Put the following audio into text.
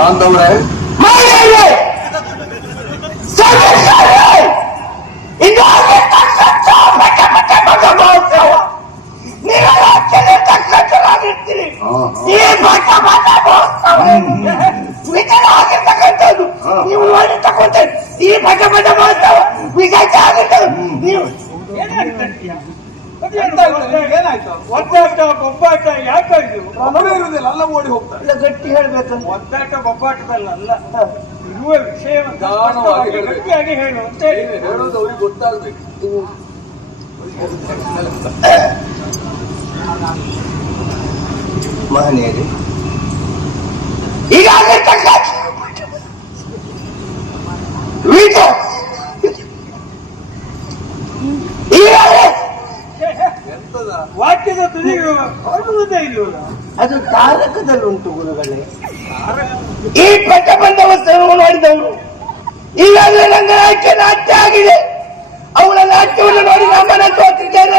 ಬಾಂಧವರೇ, ನೀವು ನೋಡಿ ತಗೊಳ್ತೇನೆ ಈ ಭಟ ಭಟ ಮಾಡ್ತಾವ ವಿಜಯ ಆಗುತ್ತೆ. ನೀವು ಏನಾಯ್ತು? ಒದ್ದಾಟ ಬೊಬ್ಬಾಟ ಯಾಕಾಯ್ತು? ಇರುವುದಿಲ್ಲ, ಎಲ್ಲ ಓಡಿ ಹೋಗ್ತಾರೆ. ಗಟ್ಟಿ ಹೇಳ್ಬೇಕಂತ ಒದ್ದಾಟ ಬೊಬ್ಬಾಟದಲ್ಲ, ಇರುವ ವಿಷಯವನ್ನು ಗಟ್ಟಿಯಾಗಿ ಹೇಳು ಅಂತ ಹೇಳೋದು ಅವ್ರಿಗೆ ಗೊತ್ತಾಗ್ಬೇಕು. ಮಹನೀಯರೇ, ಈಗಾಗಲೇ ಎಂತದ ವಾಕ್ಯದ ತುದಿಗೆ ಹೊರಡುವುದೇ ಇಲ್ಲವಲ್ಲ. ಅದು ತಾರಕದಲ್ಲುಂಟು ಗುರುಗಳೇ. ಈ ಪಟ್ಟ ಬಂದ ವಸ್ತ್ರವನ್ನು ನೋಡಿದವರು ಈಗಾಗಲೇ ರಂಗನಾಟ್ಯ ನಾಟ್ಯ ಆಗಿದೆ. ಅವಳ ನಾಟ್ಯವನ್ನು ನೋಡಿ ನಮ್ಮನ ತೋರಿಸಿದ್ದಾರೆ.